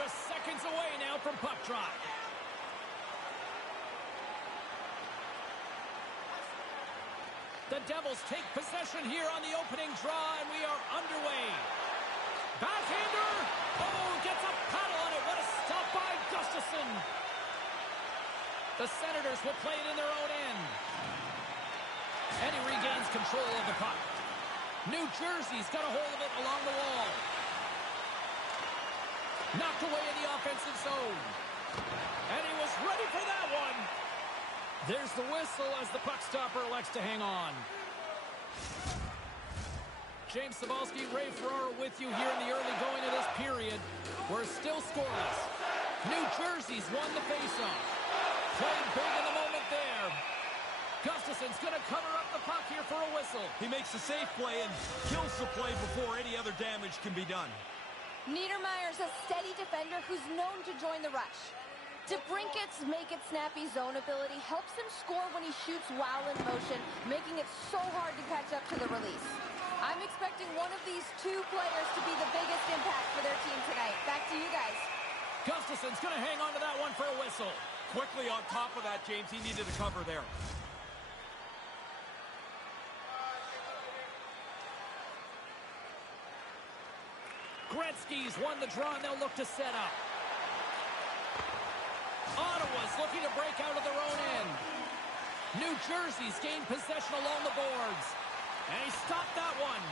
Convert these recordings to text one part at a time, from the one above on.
just seconds away now from puck drop. The Devils take possession here on the opening draw, and we are underway. Backhander! Oh, gets a paddle on it. What a stop by Gustafsson. The Senators will play it in their own end. And he regains control of the puck. New Jersey's got a hold of it along the wall. Knocked away in the offensive zone. And he was ready for that one. There's the whistle as the puck stopper elects to hang on. James Cybulski, Ray Ferraro with you here in the early going of this period. We're still scoreless. New Jersey's won the faceoff. Played big in the moment there. Gustafsson's going to cover up the puck here for a whistle. He makes a safe play and kills the play before any other damage can be done. Niedermayer's a steady defender who's known to join the rush. DeBrincat's make-it-snappy zone ability helps him score when he shoots while in motion, making it so hard to catch up to the release. I'm expecting one of these two players to be the biggest impact for their team tonight. Back to you guys. Gustafsson's going to hang on to that one for a whistle. Quickly on top of that, James. He needed a cover there. Gretzky's won the draw, and they'll look to set up. Ottawa's looking to break out of their own end. New Jersey's gained possession along the boards. And he stopped that one.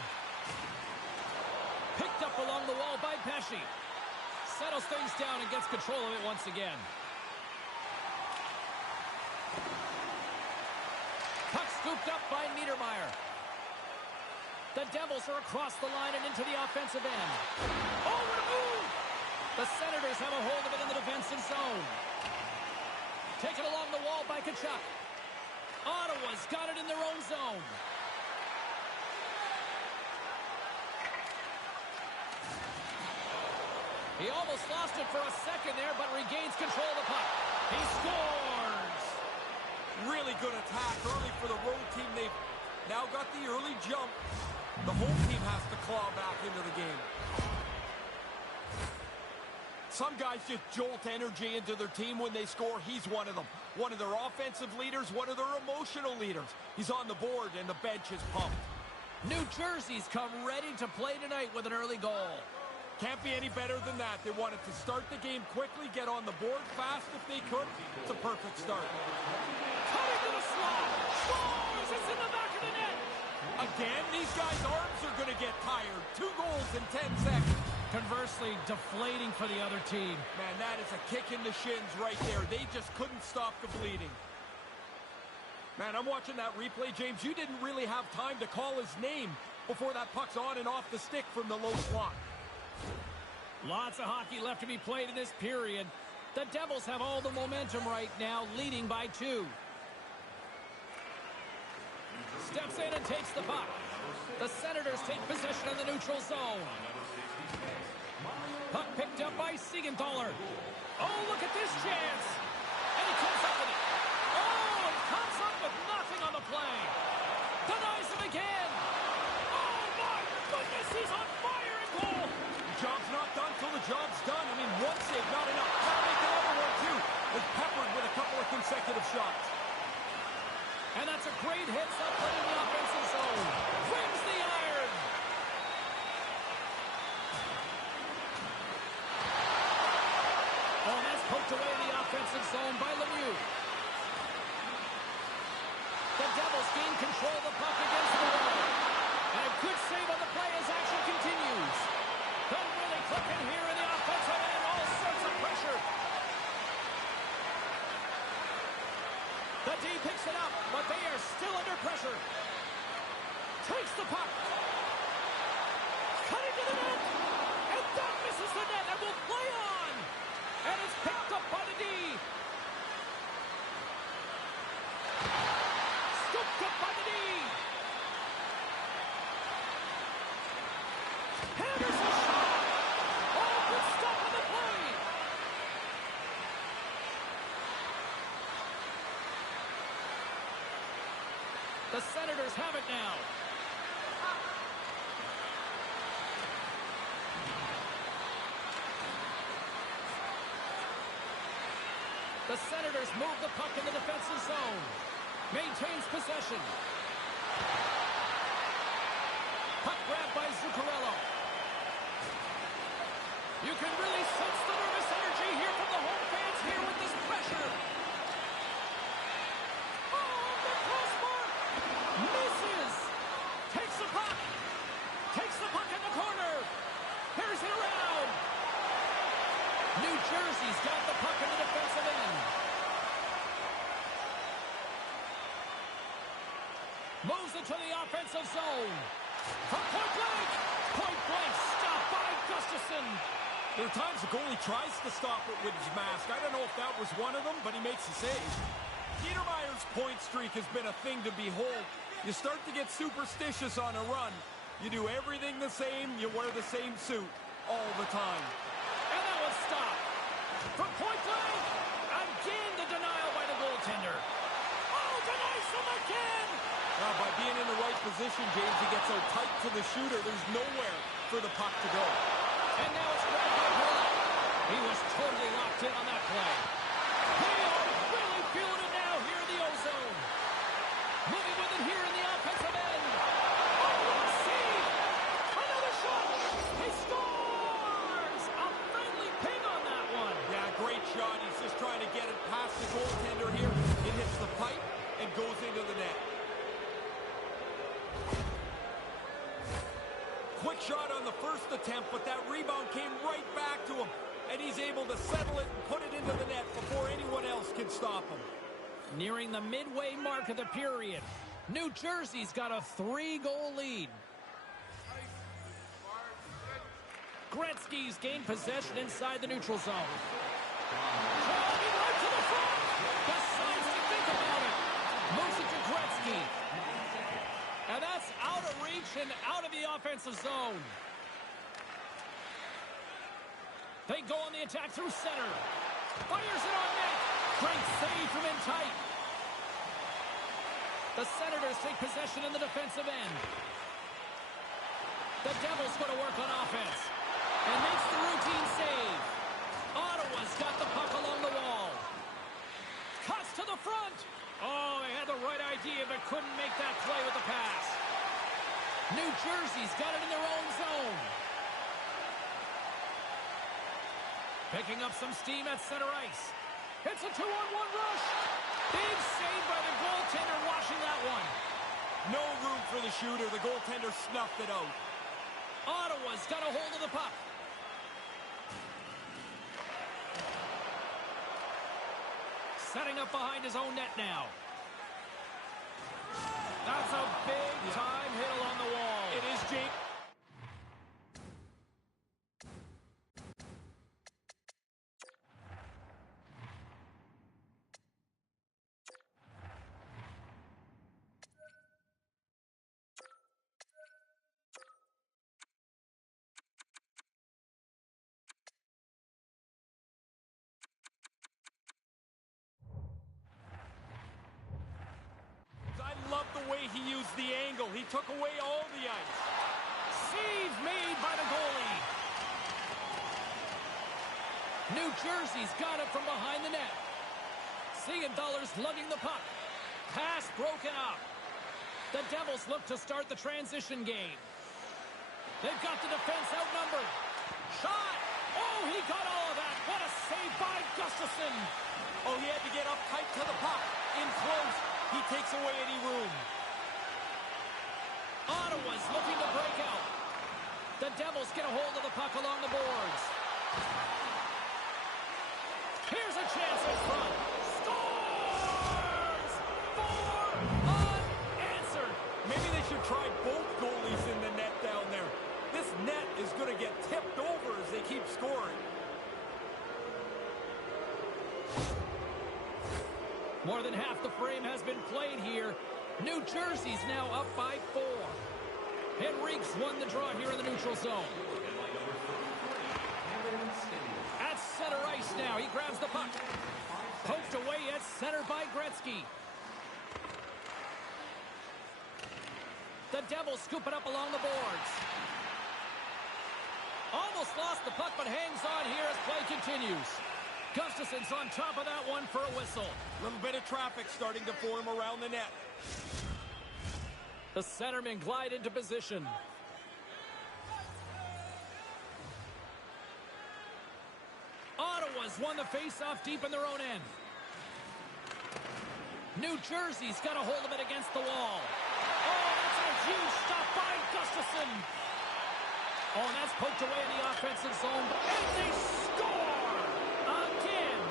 Picked up along the wall by Pesce. Settles things down and gets control of it once again. Puck scooped up by Niedermayer. The Devils are across the line and into the offensive end. Oh, what a move! The Senators have a hold of it in the defensive zone. Taken along the wall by Tkachuk. Ottawa's got it in their own zone. He almost lost it for a second there, but regains control of the puck. He scores! Really good attack early for the road team. They've now got the early jump. The home team has to claw back into the game. Some guys just jolt energy into their team when they score. He's one of them. One of their offensive leaders, one of their emotional leaders. He's on the board, and the bench is pumped. New Jersey's come ready to play tonight with an early goal. Can't be any better than that. They wanted to start the game quickly, get on the board fast if they could. It's a perfect start. Cutting to the slot. Scores! It's in the back of the net. Again, these guys' arms are going to get tired. 2 goals in 10 seconds. Conversely, deflating for the other team. Man, that is a kick in the shins right there. They just couldn't stop the bleeding. Man, I'm watching that replay, James. You didn't really have time to call his name before that puck's on and off the stick from the low slot. Lots of hockey left to be played in this period. The Devils have all the momentum right now, leading by 2. Steps in and takes the puck. The Senators take possession in the neutral zone. Puck picked up by Siegenthaler. Oh, look at this chance. And he comes up with it. Oh, and comes up with nothing on the play. Denies him again. Oh, my goodness, he's on fire in goal. Job's not done till the job's done. I mean, one save, not enough. Gotta make another one, too. It's peppered with a couple of consecutive shots. And that's a great hit put in the offensive zone. Rings the iron. Oh, that's poked away in the offensive zone by Lemieux. The Devils gain control of the puck against the wall. And a good save on the play as action continues. They're really clicking here in the offensive end. All sorts of pressure. The D picks it up, but they are still under pressure. Takes the puck. Cutting to the net. And that misses the net and will play on. And it's picked up by the D. Scooped up by the D. Hammers a shot. Oh, good stop on the play. The Senators have it now. The Senators move the puck in the defensive zone. Maintains possession. Puck grabbed by Zuccarello. You can really sense the nervous energy here from the home fans here with this pressure. Oh, the crossbar! Misses! Takes the puck! Takes the puck in the corner! Here's it around! New Jersey's got the puck in the defensive end. Moves it to the offensive zone. From point blank! Point blank stopped by Gustafsson. There are times the goalie tries to stop it with his mask. I don't know if that was one of them, but he makes the save. Niedermayer's point streak has been a thing to behold. You start to get superstitious on a run. You do everything the same. You wear the same suit all the time. And that was stopped. From point blank. Again, the denial by the goaltender. Oh, denies him again. Now, by being in the right position, James, he gets so tight to the shooter, there's nowhere for the puck to go. And now it's grabbed by Hurley. He was totally locked in on that play. They are really feeling it now here in the O-zone. Moving with it here in the offensive end. Oh, what a save! Another shot! He scores! A friendly ping on that one. Yeah, great shot. He's just trying to get it past the goaltender here. It hits the pipe and goes into the net. Quick shot on the first attempt, but that rebound came right back to him. And he's able to settle it and put it into the net before anyone else can stop him. Nearing the midway mark of the period. New Jersey's got a 3-goal lead. Gretzky's gained possession inside the neutral zone. Driving right to the front. Decides to think about it. Moves it to Gretzky. And that's out of reach and out of the offensive zone. They go on the attack through center. Fires it on net. Great save from in tight. The Senators take possession in the defensive end. The Devils go to work on offense. And makes the routine save. Ottawa's got the puck along the wall. Cuts to the front. Oh, they had the right idea, but couldn't make that play with the pass. New Jersey's got it in their own zone. Picking up some steam at center ice. It's a 2-on-1 rush. Big save by the goaltender watching that one. No room for the shooter. The goaltender snuffed it out. Ottawa's got a hold of the puck. Setting up behind his own net now. That's a big-time hit along the wall. It is, Jake. He used the angle. He took away all the ice. Save made by the goalie. New Jersey's got it from behind the net. Siegenthaler's lugging the puck. Pass broken up. The Devils look to start the transition game. They've got the defense outnumbered. Shot! Oh, he got all of that. What a save by Gustafsson. Oh, he had to get up tight to the puck. In close. He takes away any room. Ottawa's looking to break out. The Devils get a hold of the puck along the boards. Here's a chance in front. Scores! 4 unanswered. Maybe they should try both goalies in the net down there. This net is going to get tipped over as they keep scoring. More than half the frame has been played here. New Jersey's now up by 4. Henrique's won the draw here in the neutral zone. At center ice now, he grabs the puck. Poked away at center by Gretzky. The Devils scoop it up along the boards. Almost lost the puck, but hangs on here as play continues. Gustafson's on top of that one for a whistle. A little bit of traffic starting to form around the net. The centermen glide into position. Ottawa's won the faceoff deep in their own end. New Jersey's got a hold of it against the wall. Oh, that's a huge stop by Gustafson. Oh, and that's poked away in the offensive zone. And they score again.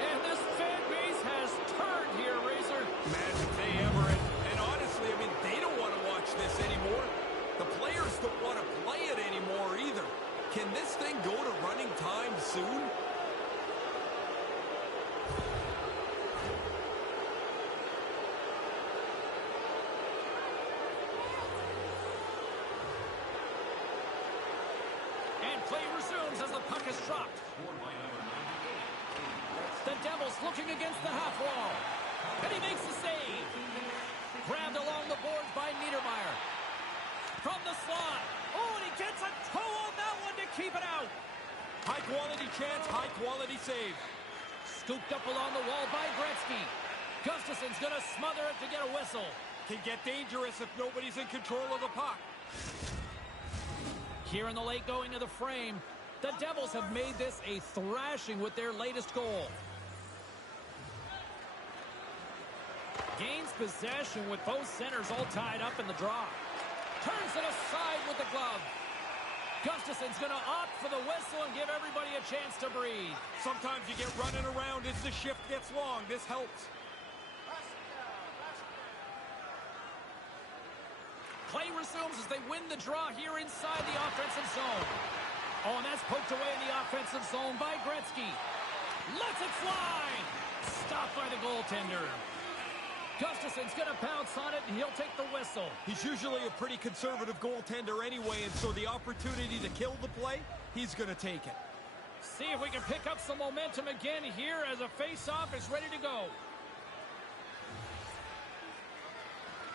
And this fan base has turned here, Razor. Man, if they ever, and honestly, I mean, they don't want to watch this anymore. The players don't want to play it anymore either. Can this thing go to running time soon? Play resumes as the puck is dropped. The Devils looking against the half wall. And he makes the save. Grabbed along the boards by Niedermeyer. From the slot. Oh, and he gets a toe on that one to keep it out. High quality chance, high quality save. Scooped up along the wall by Gretzky. Gustafson's going to smother it to get a whistle. Can get dangerous if nobody's in control of the puck. Here in the late going of the frame, the Devils have made this a thrashing with their latest goal. Gains possession with both centers all tied up in the draw. Turns it aside with the glove. Gustafson's going to opt for the whistle and give everybody a chance to breathe. Sometimes you get running around as the shift gets long. This helps. Play resumes as they win the draw here inside the offensive zone. Oh, and that's poked away in the offensive zone by Gretzky. Lets it fly. Stopped by the goaltender. Gustafson's going to pounce on it, and he'll take the whistle. He's usually a pretty conservative goaltender anyway, and so the opportunity to kill the play, he's going to take it. See if we can pick up some momentum again here as a face-off is ready to go.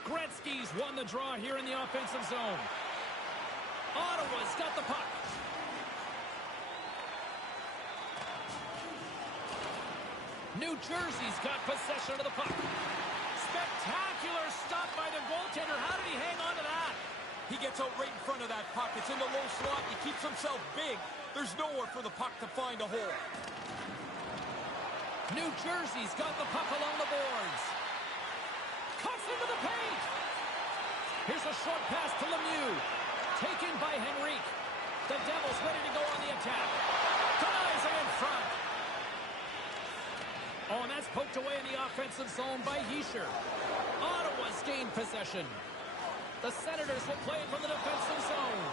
Gretzky's won the draw here in the offensive zone. Ottawa's got the puck. New Jersey's got possession of the puck. Spectacular stop by the goaltender. How did he hang on to that? He gets out right in front of that puck. It's in the low slot. He keeps himself big. There's nowhere for the puck to find a hole. New Jersey's got the puck along the boards. Cuts into the paint. Here's a short pass to Lemieux. Taken by Henrique. The Devils ready to go on the attack. Denies it in front. Oh, and that's poked away in the offensive zone by Hischier. Ottawa's gained possession. The Senators will play it from the defensive zone.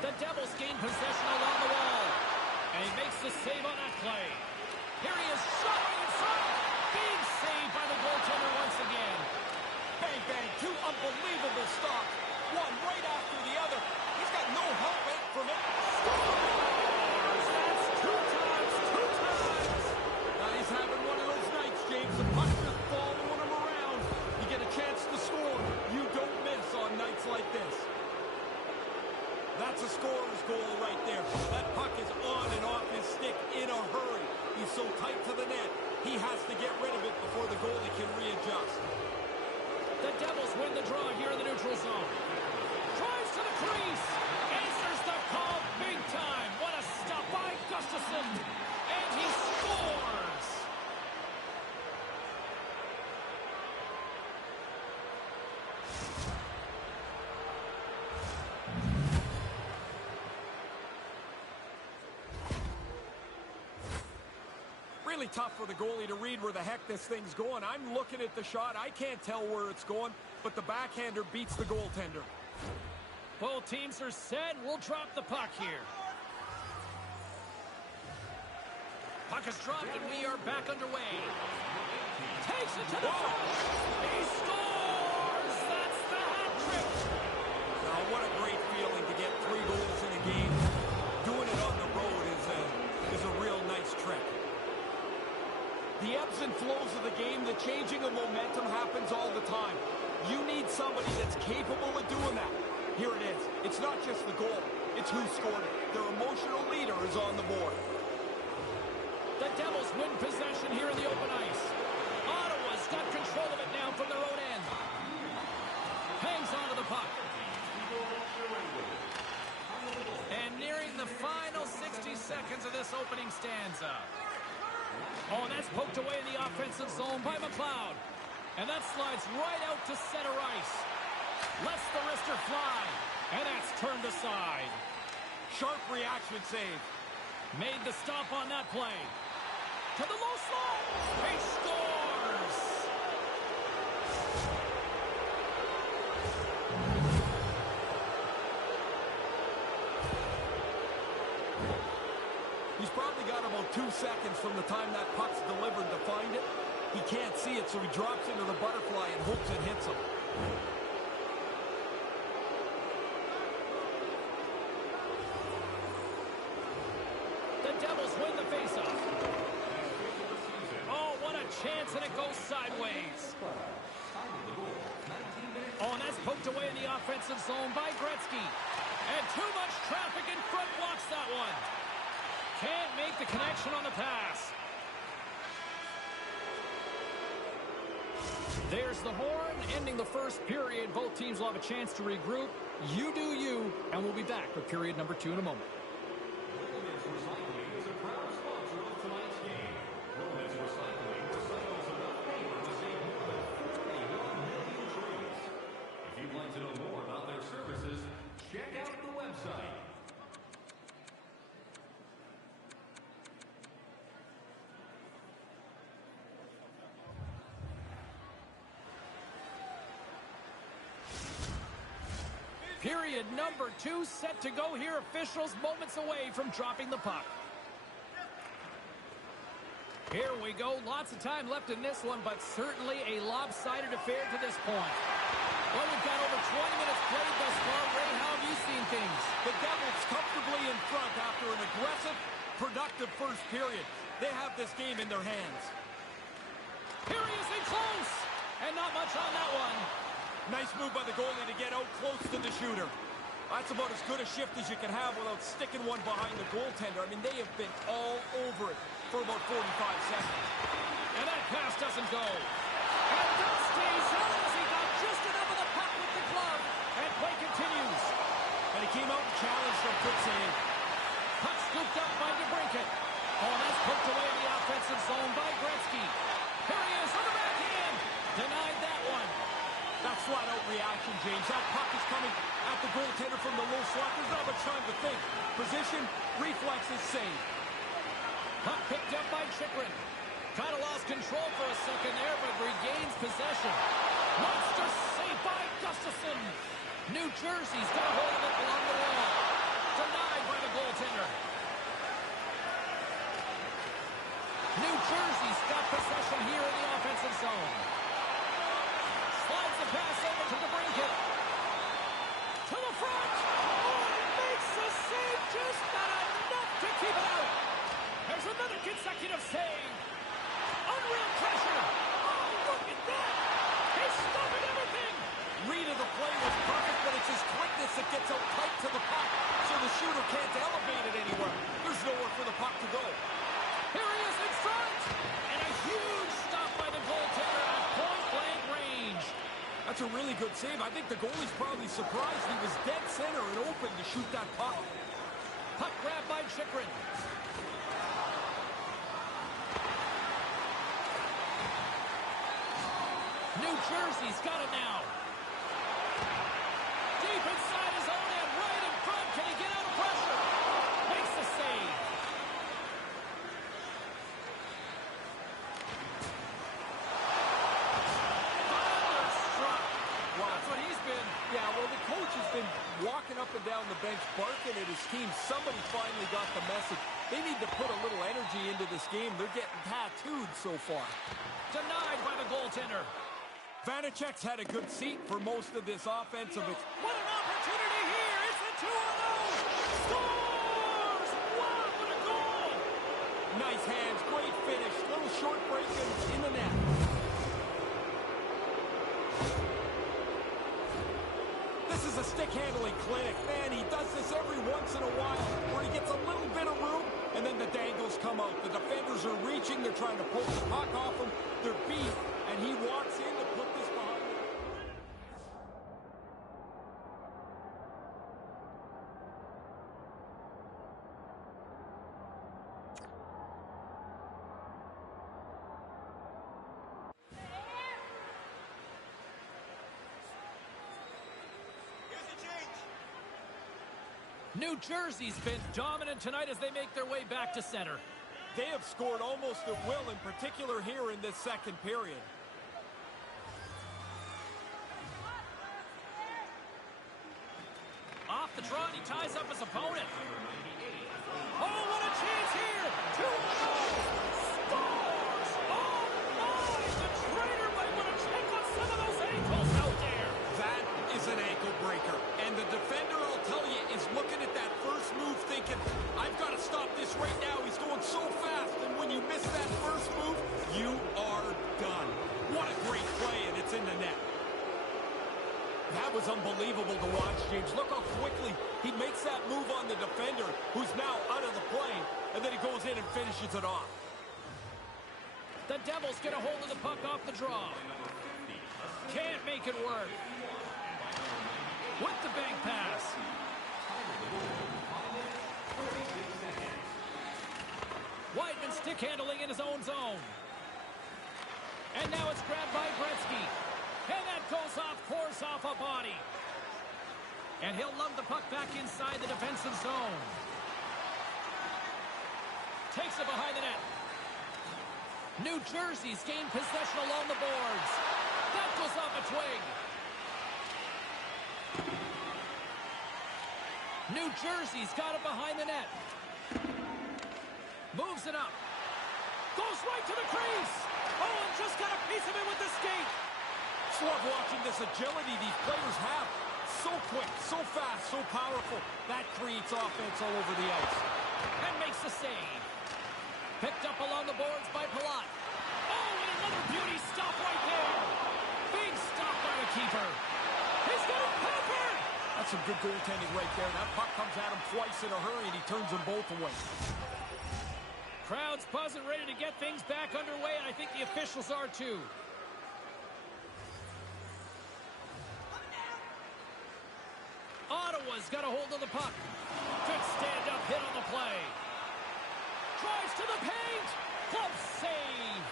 The Devils gain possession along the wall. And he makes the save on that play. Here he is, shot in front. Big save by the goaltender once again. Bang, bang, two unbelievable stops. One right after the other. He's got no help from it. Scores! That's two times. He's having one of those nights, James. The puck's just following him around. You get a chance to score. You don't miss on nights like this. That's a scorer's goal right there. That puck is on and off his stick in a hurry. He's so tight to the net, he has to get rid of it before the goalie can readjust. The Devils win the draw here in the neutral zone. Drives to the crease. Answers the call big time. What a stop by Gustafson. And he scores. Really tough for the goalie to read where the heck this thing's going. I'm looking at the shot. I can't tell where it's going, but the backhander beats the goaltender. Both teams are set. We'll drop the puck here. Puck is dropped, and we are back underway. Takes it to the front. He scores! That's the hat trick. Now, what a great feeling to get 3 goals in a game. Doing it on the road is a real nice trick. The ebbs and flows of the game, the changing of momentum happens all the time. You need somebody that's capable of doing that. Here it is. It's not just the goal. It's who scored it. Their emotional leader is on the board. The Devils win possession here in the open ice. Ottawa's got control of it now from their own end. Hangs onto the puck. And nearing the final 60 seconds of this opening stanza. Oh, and that's poked away in the offensive zone by McLeod. And that slides right out to center ice. Lets the wrister fly. And that's turned aside. Sharp reaction save. Made the stop on that play. To the low slot. He scores! He's probably got about 2 seconds from the time that puck's delivered to find it. He can't see it, so he drops into the butterfly and hopes it hits him. The Devils win the faceoff. Oh, what a chance, and it goes sideways. Oh, and that's poked away in the offensive zone by Gretzky. And too much traffic in front blocks that one. Can't make the connection on the pass. There's the horn, ending the first period. Both teams will have a chance to regroup. You do you, and we'll be back with period number 2 in a moment. Period number 2 set to go here. Officials moments away from dropping the puck. Here we go. Lots of time left in this one, but certainly a lopsided affair to this point. Well, we've got over 20 minutes played thus far. Ray, how have you seen things? The Devils comfortably in front after an aggressive, productive first period. They have this game in their hands. Here he is in close, and not much on that one. Nice move by the goalie to get out close to the shooter. That's about as good a shift as you can have without sticking one behind the goaltender. I mean, they have been all over it for about 45 seconds. And that pass doesn't go. And Dusty says he got just enough of the puck with the glove. And play continues. And he came out and challenged him. Good save. Puck scooped up by DeBrincat. Oh, and that's poked away in the offensive zone by Gretzky. Here he is on the backhand. Denied that one. That's flat-out reaction, James. That puck is coming at the goaltender from the low slot. There's not much time to think. Position, reflexes, save. Puck picked up by Chychrun. Kind of lost control for a second there, but regains possession. Monster save by Gustafsson. New Jersey's got a hold of it along the wall. Denied by the goaltender. New Jersey's got possession here in the offensive zone. Slides the pass over to DeBrincat. To the front. Oh, and makes the save, just not enough to keep it out. There's another consecutive save. Unreal pressure. Oh, look at that. He's stopping everything. Read of the play was perfect, but it's his quickness that gets out tight to the puck, so the shooter can't elevate it anywhere. There's nowhere for the puck to go. Here he is in front. And a huge stop by the goaltender at point-blank range. That's a really good save. I think the goalie's probably surprised he was dead center and open to shoot that puck. Puck grab by Chychrun. New Jersey's got it now. Deep inside his own end, right in front. Can he get out of pressure? Makes the save. Thunderstruck. Wow. That's what he's been. Yeah, well, the coach has been walking up and down the bench, barking at his team. Somebody finally got the message. They need to put a little energy into this game. They're getting tattooed so far. Denied by the goaltender. Vanacek's had a good seat for most of this offensive. What an opportunity here. It's a 2-on-0. Scores! Wow, what a goal! Nice hands, great finish. Little short break and in the net. This is a stick-handling clinic. Man, he does this every once in a while where he gets a little bit of room, and then the dangles come out. The defenders are reaching. They're trying to poke the puck off him. They're beat, and he walks in to put this behind him. New Jersey's been dominant tonight as they make their way back to center. They have scored almost at will, in particular here in this second period. Off the draw, and he ties up his opponent. Oh, what a chance here! 2-0! Scores! Oh, my! The traitor might want to check on some of those ankles out there. That is an ankle breaker. And the defender, I'll tell you, is looking at that first move thinking, I've got to stop this right now. He's going so fast. And when you miss that first move, you are done. What a great play, and it's in the net. That was unbelievable to watch, James. Look how quickly he makes that move on the defender, who's now out of the play, and then he goes in and finishes it off. The Devils get a hold of the puck off the draw. Can't make it work. With the bank pass. Weidman stick handling in his own zone. And now it's grabbed by Gretzky. And that goes off course off a body. And he'll lug the puck back inside the defensive zone. Takes it behind the net. New Jersey's gained possession along the boards. That goes off a twig. New Jersey's got it behind the net. Moves it up. Goes right to the crease. Oh, and just got a piece of it with the skate. Just love watching this agility these players have. So quick, so fast, so powerful. That creates offense all over the ice. And makes the save. Picked up along the boards by Palat. Oh, and another beauty stop right there. Big stop by the keeper. He's got it covered. That's some good goaltending right there. That puck comes at him twice in a hurry, and he turns them both away. Crowd's buzzing, ready to get things back underway, and I think the officials are too. Ottawa's got a hold of the puck. Good stand-up hit on the play. Drives to the paint. Glove save.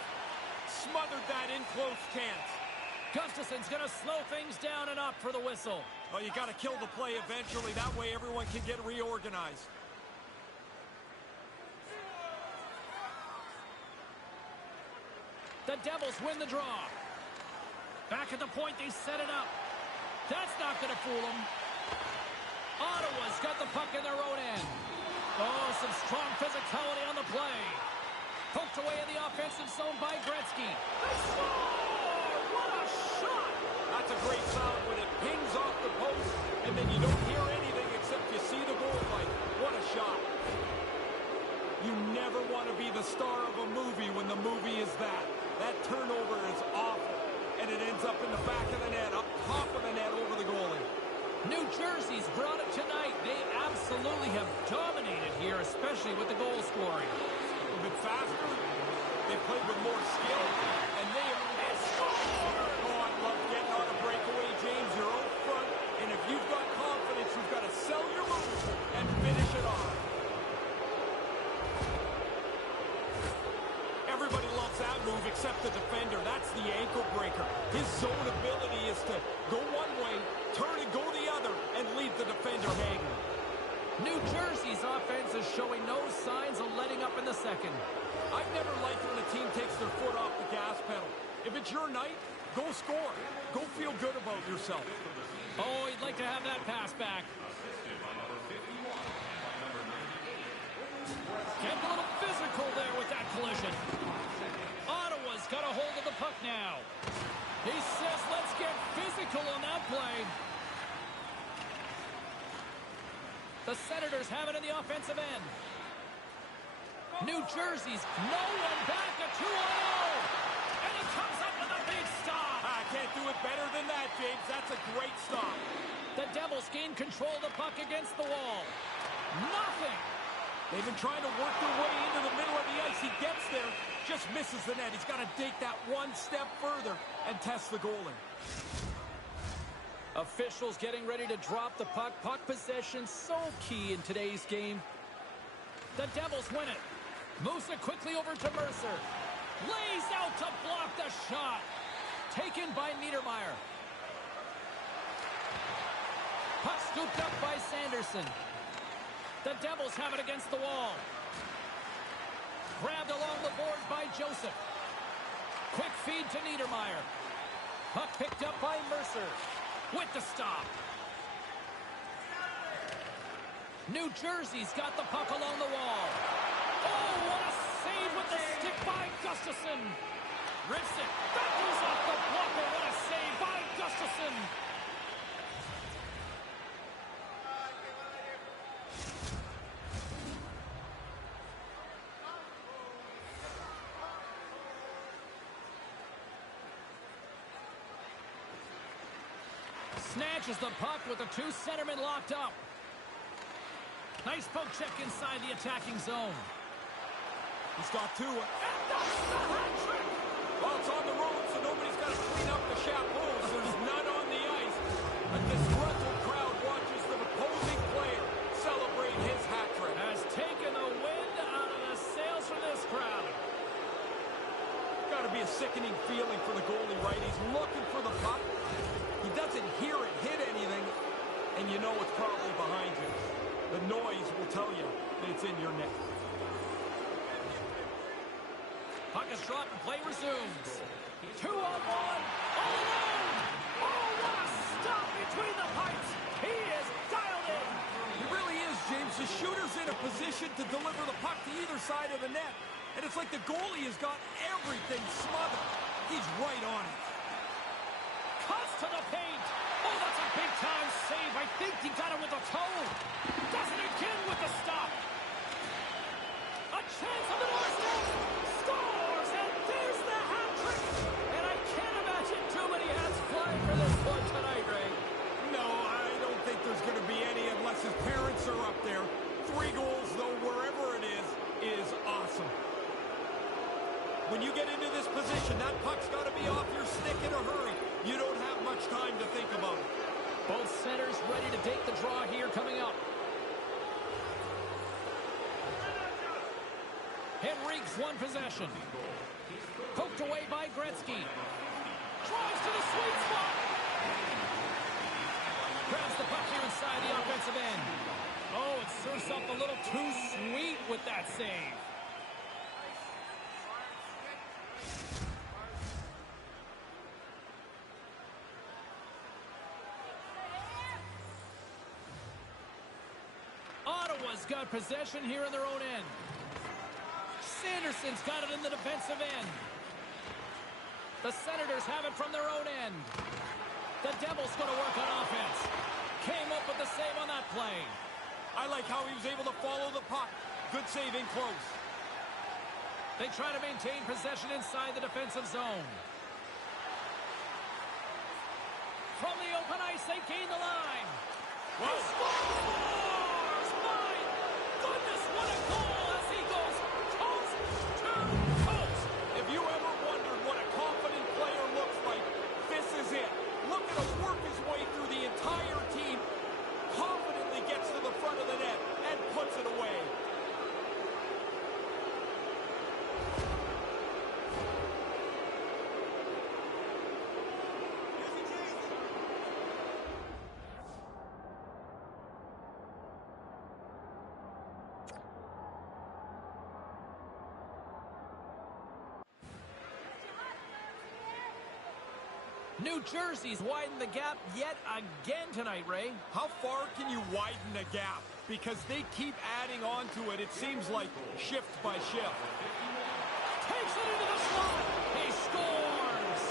Smothered that in close chance. Gustafson's going to slow things down and up for the whistle. Oh, you got to kill the play eventually. That way everyone can get reorganized. The Devils win the draw. Back at the point, they set it up. That's not going to fool them. Ottawa's got the puck in their own end. Oh, some strong physicality on the play. Poked away in the offensive zone by Gretzky. They score! What a shot! That's a great sound when it pings off the post, and then you don't hear anything except you see the goal light. What a shot. You never want to be the star of a movie when the movie is that. That turnover is awful, and it ends up in the back of the net, up top of the net over the goalie. New Jersey's brought it tonight. They absolutely have dominated here, especially with the goal scoring. A bit faster, they played with more skill, and they have scored! Oh, I love getting on a breakaway, James. You're out front, and if you've got confidence, you've got to sell your move and finish it off. Everybody loves that move except the defender. That's the ankle breaker. His zone ability is to go one way, turn and go the other, and leave the defender hanging. New Jersey's offense is showing no signs of letting up in the second. I've never liked when a team takes their foot off the gas pedal. If it's your night, go score. Go feel good about yourself. Oh, he'd like to have that pass back. Getting a little physical there with that collision. Ottawa's got a hold of the puck now. He says, let's get physical on that play. The Senators have it in the offensive end. New Jersey's no one back at 2-0. And he comes up with a big stop. I can't do it better than that, James. That's a great stop. The Devils gain control of the puck against the wall. Nothing. They've been trying to work their way into the middle of the ice. He gets there, just misses the net. He's got to take that one step further and test the goalie. Officials getting ready to drop the puck. Puck possession so key in today's game. The Devils win it. Moves it quickly over to Mercer. Lays out to block the shot. Taken by Niedermeyer. Puck scooped up by Sanderson. The Devils have it against the wall. Grabbed along the boards by Joseph. Quick feed to Niedermeyer. Puck picked up by Mercer. With the stop. New Jersey's got the puck along the wall. Oh, what a save with the stick by Gustafsson. Rips it. That goes off the blocker. What a save by Gustafsson. Snatches the puck with the two centermen locked up. Nice poke check inside the attacking zone. He's got two. And that's the hat trick! Well, it's on the road, so nobody's got to clean up the chapeaus. There's none on the ice. A disgruntled crowd watches the opposing player celebrate his hat trick. Has taken the wind out of the sails from this crowd. Got to be a sickening feeling for the goalie, right? He's looking for the puck. He doesn't hear it hit anything, and you know it's probably behind you. The noise will tell you that it's in your net. Puck is dropped and play resumes. 2-on-1. All alone. Oh, what a stop between the pipes. He is dialed in. He really is, James. The shooter's in a position to deliver the puck to either side of the net. And it's like the goalie has got everything smothered. He's right on it. Cuts to the paint. Oh, that's a big-time save. I think he got it with a toe. Does it again with the stop. A chance on the doorstep. Scores, and there's the hat trick. And I can't imagine too many hats flying for this one tonight, Ray. No, I don't think there's going to be any unless his parents are up there. 3 goals, though, wherever it is awesome. When you get into this position, that puck's got to be off your stick in a hurry. You don't have much time to think about it. Both centers ready to take the draw here coming up. Henrique's one possession. Poked away by Gretzky. Drives to the sweet spot. Grabs the puck here inside the offensive end. Oh, it serves up a little too sweet with that save. Ottawa's got possession here in their own end. Sanderson's got it in the defensive end. The Senators have it from their own end. The Devils going to work on offense. Came up with the save on that play. I like how he was able to follow the puck. Good save in close. They try to maintain possession inside the defensive zone. From the open ice, they gain the line. He scores! My goodness, what a goal as he goes coast to coast. If you ever wondered what a confident player looks like, this is it. Look at him work his way through the entire team, confidently gets to the front of the net, and puts it away. New Jersey's widened the gap yet again tonight, Ray. How far can you widen a gap? Because they keep adding on to it. It seems like shift by shift. Takes it into the slot. He scores.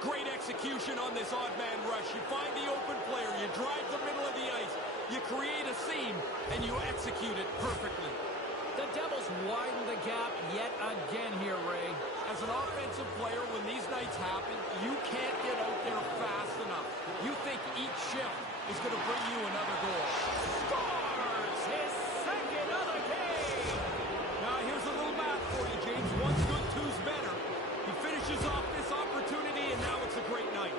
Great execution on this odd man rush. You find the open player. You drive the middle of the ice. You create a seam, and you execute it perfectly. The Devils Ducks widen the gap yet again here, Ray. As an offensive player, when these nights happen, you can't get out there fast enough. You think each shift is going to bring you another goal. Scores his second of the game. Now, here's a little math for you, James. One's good, two's better. He finishes off this opportunity, and now it's a great night.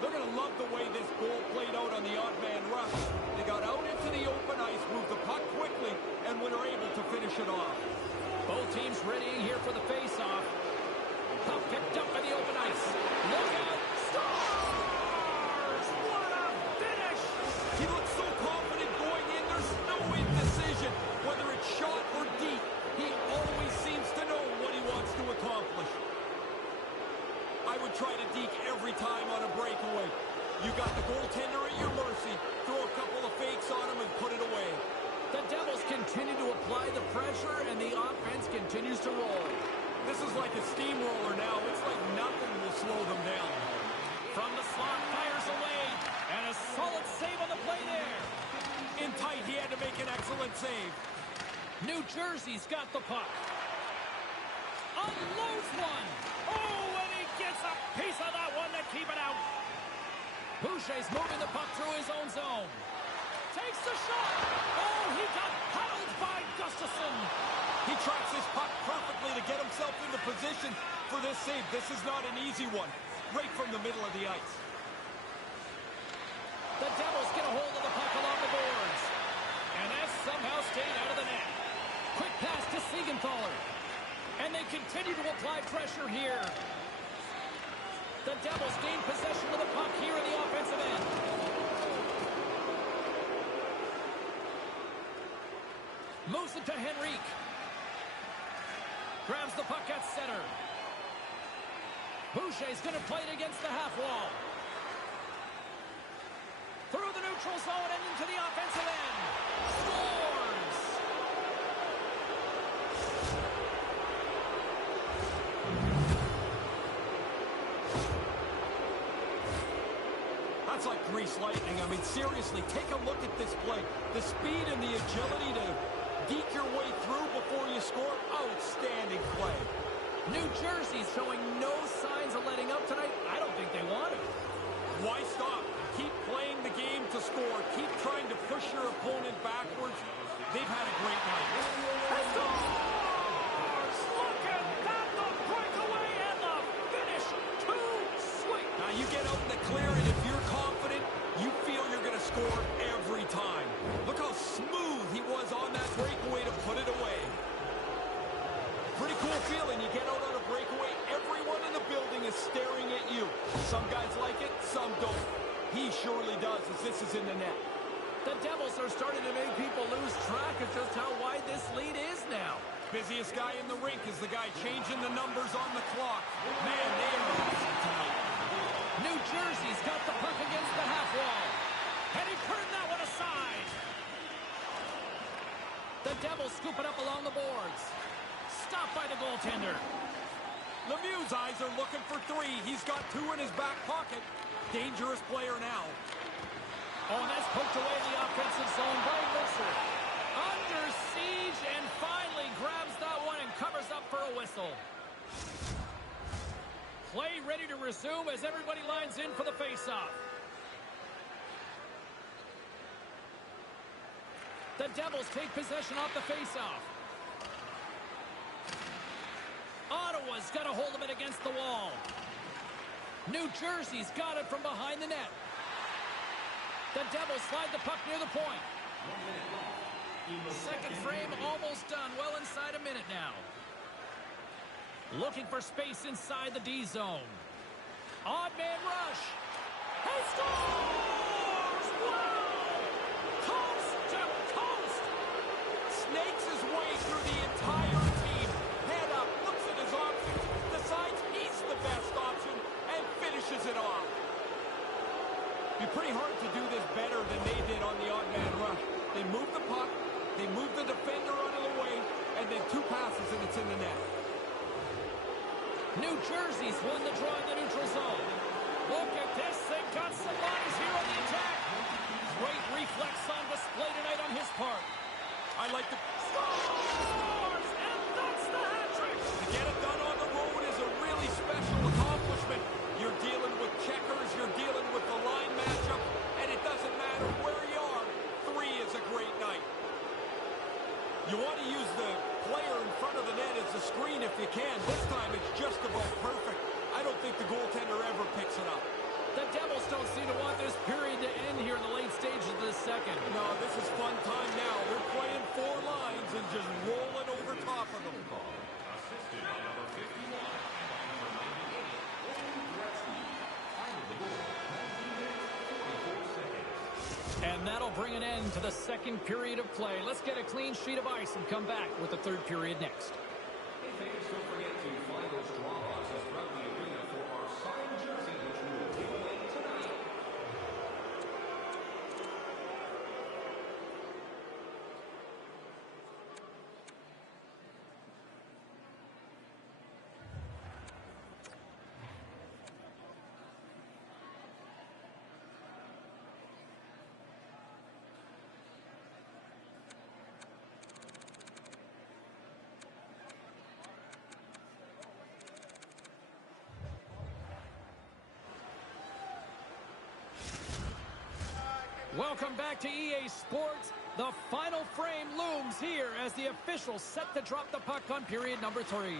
They're going to love the way this goal played out on the odd man rush. They got out into the open ice, moved the puck quickly, and were able to finish it off. Both teams readying here for the face-off. Puck picked up in the open ice. Look out! Scores! What a finish! He looks so confident going in. There's no indecision. Whether it's shot or deep, he always seems to know what he wants to accomplish. I would try to deke every time on a breakaway. You got the goaltender at your mercy. Throw a couple of fakes on him and put it away. The Devils continue to apply the pressure, and the offense continues to roll. This is like a steamroller now. It's like nothing will slow them down. From the slot, fires away, and a solid save on the play there. In tight, he had to make an excellent save. New Jersey's got the puck. Unloads one. Oh, and he gets a piece of that one to keep it out. Boucher's moving the puck through his own zone. Takes the shot. Oh, he got held by Gustafsson. He tracks his puck perfectly to get himself into position for this save. This is not an easy one. Right from the middle of the ice. The Devils get a hold of the puck along the boards. And that somehow stayed out of the net. Quick pass to Siegenthaler. And they continue to apply pressure here. The Devils gain possession of the puck here in the offensive end. Moves it to Henrique. Grabs the puck at center. Boucher's going to play it against the half wall. Through the neutral zone and into the offensive end. Scores! That's like grease lightning. I mean, seriously, take a look at this play. The speed and the agility to deke your way through before you score. Outstanding play. New Jersey's showing no signs of letting up tonight. I don't think they want to. Why stop? Keep playing the game to score. Keep trying to push your opponent backwards. They've had a great night. Scores! Look at that! The breakaway and the finish. Too sweet. Now you get out in the clear, and if you're confident, you feel you're going to score every time. Look how smooth he was on that breakaway to put it away. Pretty cool feeling. You get out on a breakaway, everyone in the building is staring at you. Some guys like it, some don't. He surely does, as this is in the net. The Devils are starting to make people lose track of just how wide this lead is now. Busiest guy in the rink is the guy changing the numbers on the clock. Man, they are awesome tonight. New Jersey's got the puck against the half wall. And he turned that one aside. The Devils scoop it up along the boards. Stopped by the goaltender. Lemieux's eyes are looking for three. He's got two in his back pocket. Dangerous player now. Oh, and that's poked away in the offensive zone by Mercer. Under siege and finally grabs that one and covers up for a whistle. Play ready to resume as everybody lines in for the faceoff. The Devils take possession off the faceoff. Ottawa's got a hold of it against the wall. New Jersey's got it from behind the net. The Devils slide the puck near the point. Second frame almost done. Well inside a minute now. Looking for space inside the D zone. Odd man rush. He scores! Wow! Coast to coast! Snakes his way through the entire team. Head up, looks at his options, decides he's the best option, and finishes it off. It'd be pretty hard to do this better than they did on the odd man rush. They move the puck, they move the defender out of the way, and then two passes and it's in the net. New Jersey's won the draw in the neutral zone. Look at this. They've got some bodies here on the attack. Great reflex on display tonight on his part. I like the... Score! use the player in front of the net as a screen if you can. This time it's just about perfect. I don't think the goaltender ever picks it up. The Devils don't seem to want this period to end here in the late stages of the second. No, this is fun time now. They're playing four lines and just rolling over top of them. Assisted by number 51 and number 98, Wayne Gretzky. Time of the goal, 19 minutes, 44 seconds. And that'll bring an end to the second period of play. Let's get a clean sheet of ice and come back with the third period next. Hey fans, don't forget to find those draw boxes throughout the arena for our signed jersey, which we will give away tonight. Welcome back to EA Sports. The final frame looms here as the officials set to drop the puck on period number 3.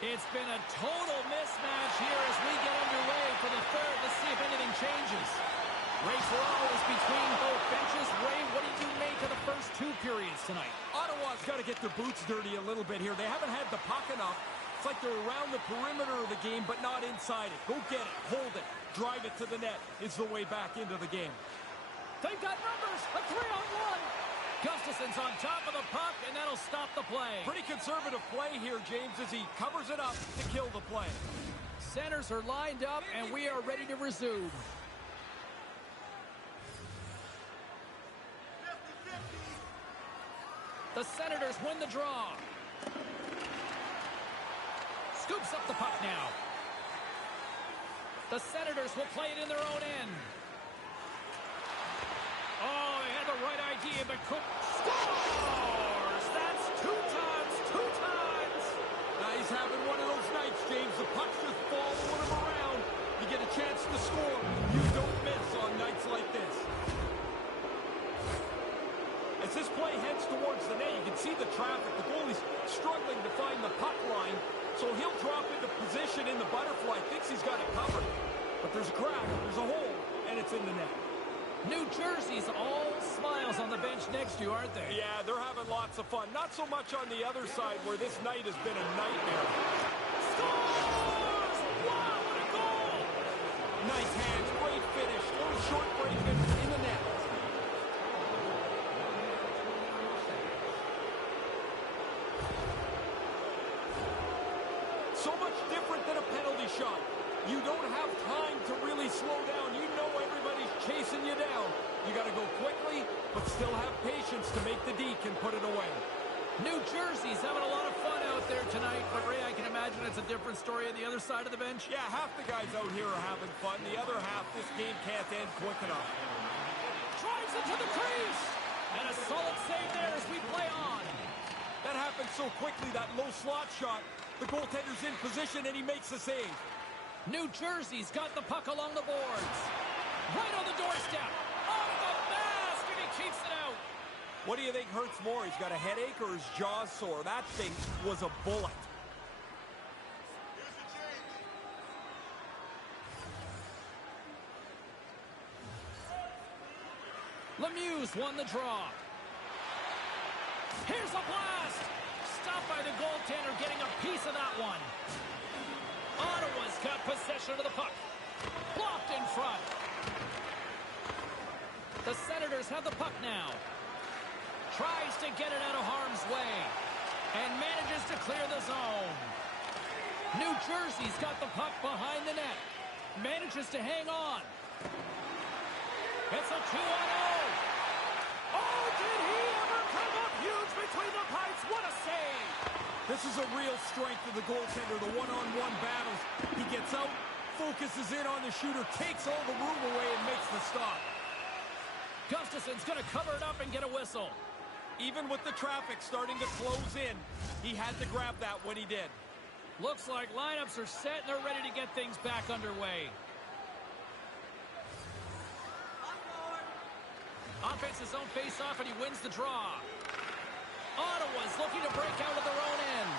It's been a total mismatch here as we get underway for the third. Let's see if anything changes. Race Raw is between both benches. Ray, what did you make of the first two periods tonight? Ottawa's got to get their boots dirty a little bit here. They haven't had the puck enough. It's like they're around the perimeter of the game, but not inside it. Go get it, hold it, drive it to the net is the way back into the game. They've got numbers, a 3-on-1. Gustafson's on top of the puck, and that'll stop the play. Pretty conservative play here, James, as he covers it up to kill the play. Centers are lined up, and we are ready to resume. The Senators win the draw. Scoops up the puck now. The Senators will play it in their own end. Oh, he had the right idea, but Cook scores! That's two times! Now he's having one of those nights, James. The puck's just following him around. You get a chance to score. You don't miss on nights like this. As this play heads towards the net, you can see the traffic. The goalie's struggling to find the puck line, so he'll drop into position in the butterfly. Thinks he's got it covered. But there's a crack, there's a hole, and it's in the net. New Jersey's all smiles on the bench next to you, aren't they? Yeah, they're having lots of fun. Not so much on the other side where this night has been a nightmare. Scores! Wow, what a goal! Nice hands, great finish, little short break in the net. So much different than a penalty shot. You don't have time to really slow down. You know everybody's chasing you down. You got to go quickly, but still have patience to make the deke and put it away. New Jersey's having a lot of fun out there tonight, but Ray, I can imagine it's a different story on the other side of the bench. Yeah, half the guys out here are having fun. The other half, this game can't end quick enough. Drives into the crease! And a solid save there as we play on. That happened so quickly, that low slot shot. The goaltender's in position, and he makes the save. New Jersey's got the puck along the boards. Right on the doorstep. Off the mask, and he keeps it out. What do you think hurts more? He's got a headache or his jaw's sore? That thing was a bullet. Lemieux won the draw. Here's a blast. Stopped by the goaltender, getting a piece of that one. Ottawa's got possession of the puck. Blocked in front. The Senators have the puck now. Tries to get it out of harm's way. And manages to clear the zone. New Jersey's got the puck behind the net. Manages to hang on. It's a 2-on-0. Oh, did he ever come up huge between the pipes? What a save. This is a real strength of the goaltender, the one-on-one battles. He gets out, focuses in on the shooter, takes all the room away, and makes the stop. Gustafson's going to cover it up and get a whistle. Even with the traffic starting to close in, he had to grab that when he did. Looks like lineups are set and they're ready to get things back underway. Offense his own face-off, and he wins the draw. Ottawa's looking to break out of their own end.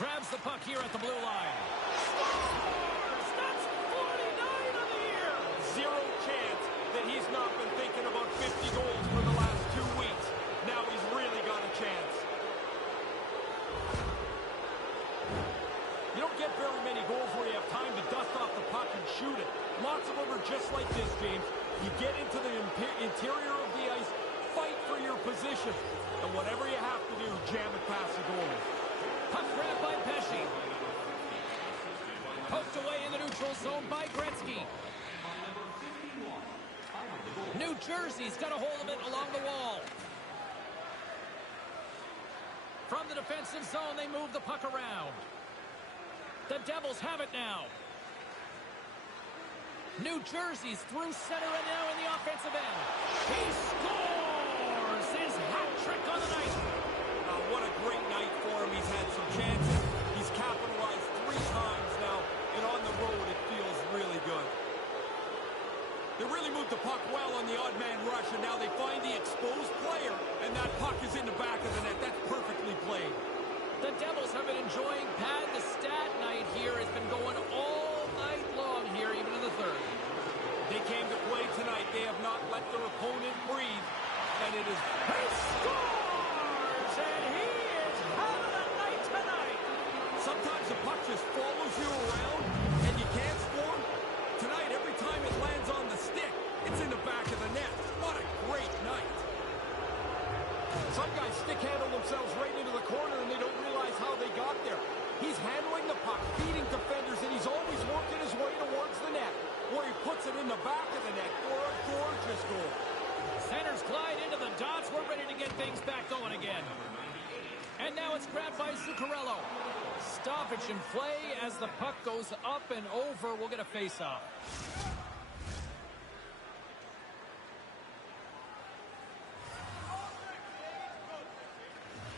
Grabs the puck here at the blue line. Scores! That's 49 of the year! Zero chance that he's not been thinking about 50 goals for the last 2 weeks. Now he's really got a chance. You don't get very many goals where you have time to dust off the puck and shoot it. Lots of them are just like this, James. You get into the interior of the ice, fight for your position, and whatever you have to do, jam it past the goal. Puck grabbed by Pesci. Poked away in the neutral zone by Gretzky. New Jersey's got a hold of it along the wall. From the defensive zone, they move the puck around. The Devils have it now. New Jersey's through center and now in the offensive end. He scores his hat trick on the night. What a great night for him. He's had some chances. He's capitalized 3 times now, and on the road it feels really good. They really moved the puck well on the odd man rush, and now they find the exposed player, and that puck is in the back of the net. That's perfectly played. The Devils have been enjoying Pad the Stat night here. It's been going all night long here, even in the third. They came to play tonight. They have not let their opponent breathe, and it is... He scores! And he is having a night tonight! Sometimes the puck just follows you around, and you can't score. Tonight, every time it lands on the stick, it's in the back of the net. What a great night. Some guys stick-handle themselves right into the corner, and they don't realize how they got there. He's handling the puck, feeding defenders, and he's always working his way towards the net, where he puts it in the back of the net for a gorgeous goal. Centers glide into the dots. We're ready to get things back going again. And now it's grabbed by Zuccarello. Stoppage in play as the puck goes up and over. We'll get a face-off.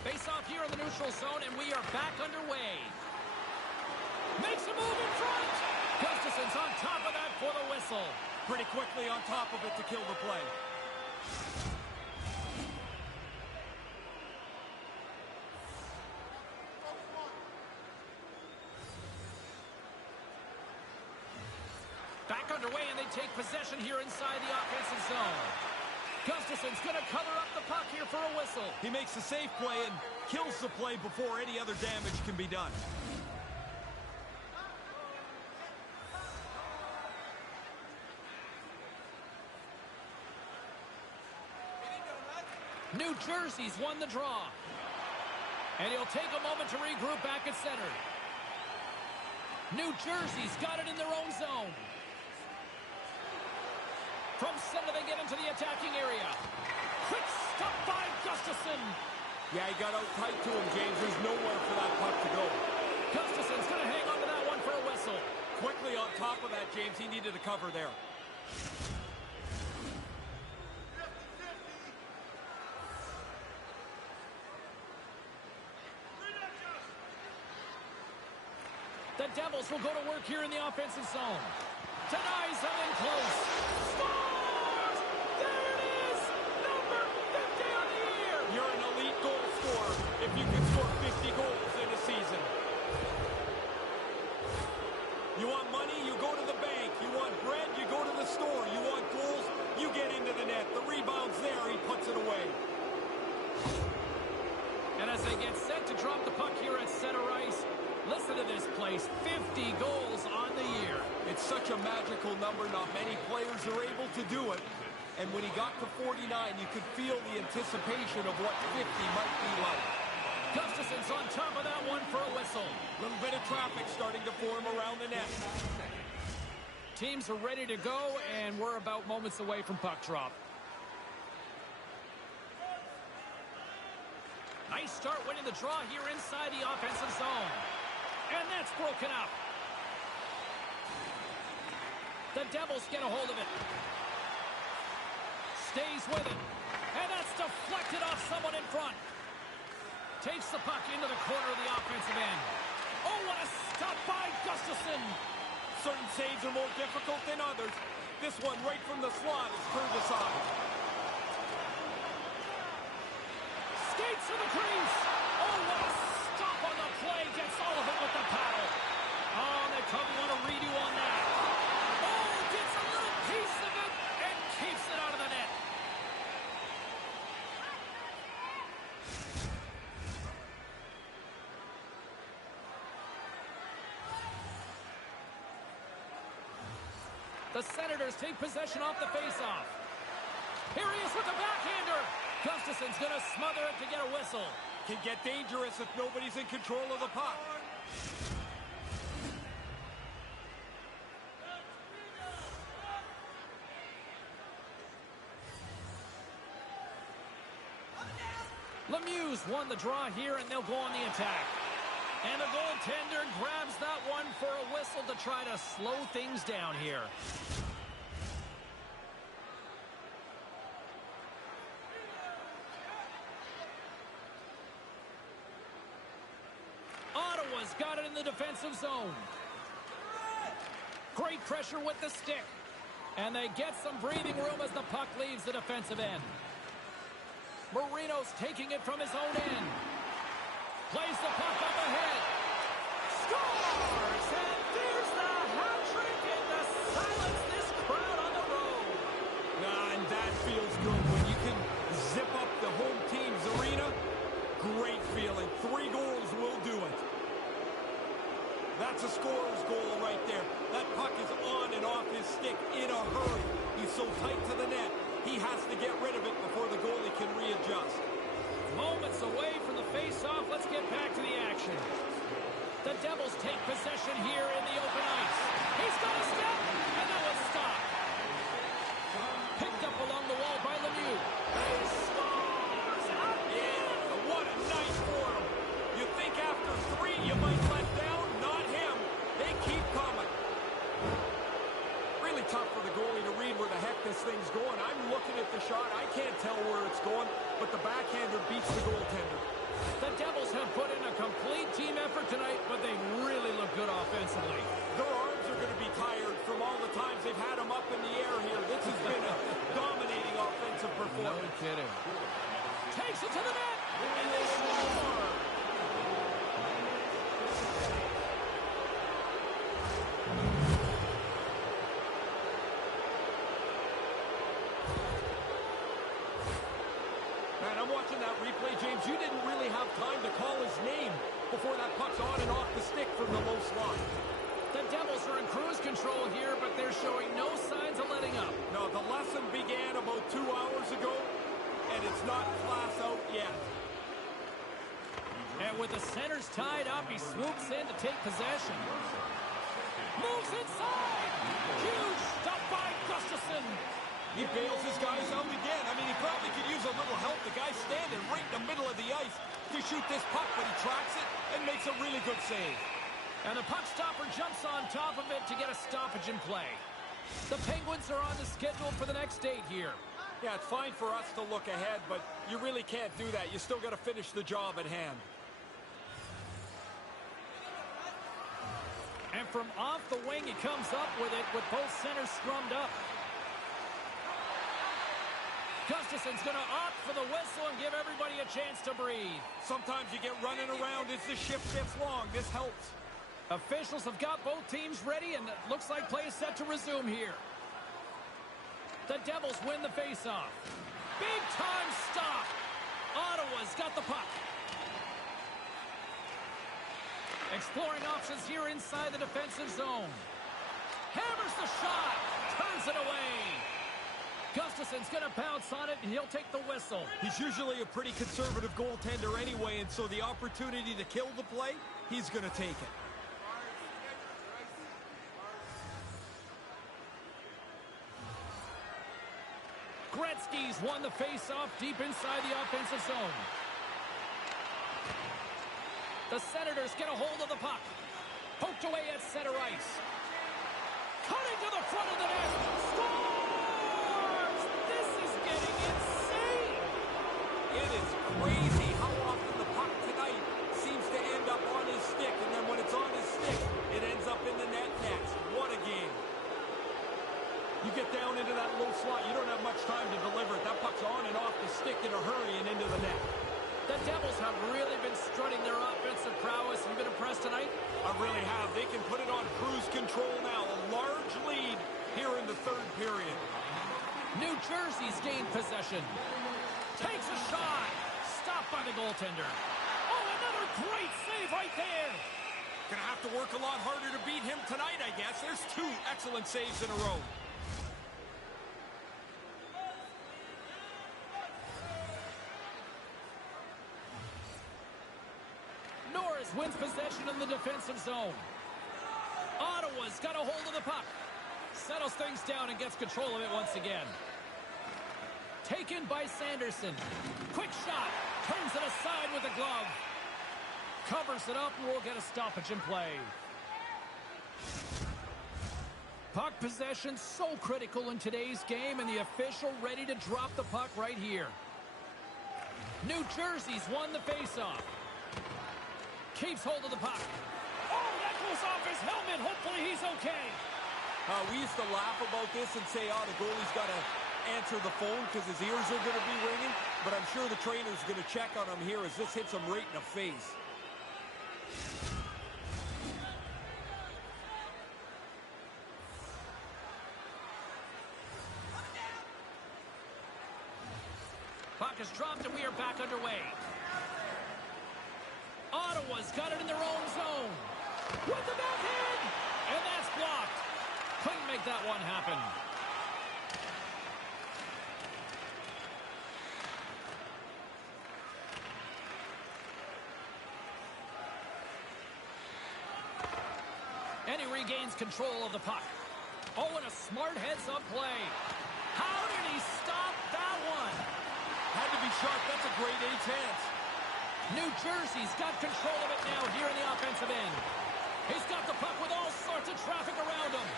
Face-off here in the neutral zone, and we are back underway. Makes a move in front. Gustafson's on top of that for the whistle. Pretty quickly on top of it to kill the play. Back underway, and they take possession here inside the offensive zone. Gustafson's going to cover up the puck here for a whistle. He makes a safe play and kills the play before any other damage can be done. New Jersey's won the draw. And he'll take a moment to regroup back at center. New Jersey's got it in their own zone. From center, they get into the attacking area. Quick stop by Gustafson. Yeah, he got out tight to him, James. There's nowhere for that puck to go. Gustafson's going to hang on to that one for a whistle. Quickly on top of that, James. He needed a cover there. The Devils will go to work here in the offensive zone. Denies him in close. Scores! There it is! Number 50 on the year! You're an elite goal scorer if you can score 50 goals in a season. You want money, you go to the bank. You want bread, you go to the store. You want goals, you get into the net. The rebound's there, he puts it away. And as they get set to drop the puck here at center ice, listen to this place, 50 goals on the year. It's such a magical number. Not many players are able to do it. And when he got to 49, you could feel the anticipation of what 50 might be like. Gustafson's on top of that one for a whistle. Little bit of traffic starting to form around the net. Teams are ready to go, and we're about moments away from puck drop. Nice start winning the draw here inside the offensive zone. And that's broken up. The Devils get a hold of it. Stays with it. And that's deflected off someone in front. Takes the puck into the corner of the offensive end. Oh, what a stop by Gustafson. Certain saves are more difficult than others. This one right from the slot is turned aside. gets to the crease. Oh, what a stop on the play. Gets all of it with the paddle. Oh, they probably want a redo on that. Oh, gets a little piece of it and keeps it out of the net. The Senators take possession off the faceoff. Here he is with the backhander. Gustafson's going to smother it to get a whistle. Can get dangerous if nobody's in control of the puck. Lemieux won the draw here, and they'll go on the attack. And the goaltender grabs that one for a whistle to try to slow things down here. Ottawa's got it in the defensive zone. Great pressure with the stick. And they get some breathing room as the puck leaves the defensive end. Marino's taking it from his own end. Plays the puck up ahead. Scores! And there's the hat trick and to silence this crowd on the road. And that feels good when you can zip up the home team's arena. Great feeling. 3 goals will do it. That's a scorer's goal right there. That puck is on and off his stick in a hurry. He's so tight to the net, he has to get rid of it before the goalie can readjust. Moments away from the face-off. Let's get back to the action. The Devils take possession here in the open ice. He's got a step, and that was stopped. Picked up along the wall by Lemieux. He scores! Yeah, what a night for him. You think after 3 you might let down? Not him. They keep coming. Really tough for the goalie to read where the heck this thing's going. I'm looking at the shot. I can't tell where it's going, but the backhander beats the goaltender. The Devils have put in a complete team effort tonight, but they really look good offensively. Their arms are going to be tired from all the times they've had them up in the air here. This has been a dominating offensive performance. No kidding. Takes it to the net, and they score! Man, I'm watching that replay, James. You didn't really have time to call his name before that puck's on and off the stick from the low slot. The Devils are in cruise control here, but they're showing no signs of letting up. No, the lesson began about 2 hours ago, and it's not class out yet. And with the centers tied up, he swoops in to take possession. Moves inside! Huge stop by Gustafson! He bails his guys out again. I mean, he probably could use a little help. The guy's standing right in the middle of the ice to shoot this puck, but he tracks it and makes a really good save. And the puck stopper jumps on top of it to get a stoppage in play. The Penguins are on the schedule for the next date here. Yeah, it's fine for us to look ahead, but you really can't do that. You still got to finish the job at hand. And from off the wing, he comes up with it with both centers scrummed up. Gustafson's going to opt for the whistle and give everybody a chance to breathe. Sometimes you get running around as the shift gets long. This helps. Officials have got both teams ready, and it looks like play is set to resume here. The Devils win the faceoff. Big-time stop. Ottawa's got the puck. Exploring options here inside the defensive zone. Hammers the shot. Turns it away. Gustafson's going to bounce on it, and he'll take the whistle. He's usually a pretty conservative goaltender anyway, and so the opportunity to kill the play, he's going to take it. Gretzky's won the face-off deep inside the offensive zone. The Senators get a hold of the puck. Poked away at center ice. Cutting to the front of the net. Scores! This is getting insane! It is crazy how often the puck tonight seems to end up on his stick, and then when it's on his stick, it ends up in the net next. What a game. You get down into that low slot, you don't have much time to deliver it. That puck's on and off the stick in a hurry and into the net. The really been strutting their offensive prowess. Have you been impressed tonight? I really have. They can put it on cruise control now. A large lead here in the third period. New Jersey's gained possession. Takes a shot. Stopped by the goaltender. Oh, another great save right there. Gonna have to work a lot harder to beat him tonight, I guess. There's 2 excellent saves in a row. Norris wins possession in the defensive zone. Ottawa's got a hold of the puck. Settles things down and gets control of it once again. Taken by Sanderson. Quick shot. Turns it aside with a glove. Covers it up and we'll get a stoppage in play. Puck possession so critical in today's game, and the official ready to drop the puck right here. New Jersey's won the faceoff. Keeps hold of the puck. Oh, that goes off his helmet. Hopefully he's okay. We used to laugh about this and say, oh, the goalie's got to answer the phone because his ears are going to be ringing. But I'm sure the trainer's going to check on him here as this hits him right in the face. Puck is dropped and we are back underway. Ottawa's got it in their own zone. With the backhand! And that's blocked. Couldn't make that one happen. And he regains control of the puck. Oh, and a smart heads-up play. How did he stop that one? Had to be sharp. That's a grade A chance. New Jersey's got control of it now here in the offensive end. He's got the puck with all sorts of traffic around him.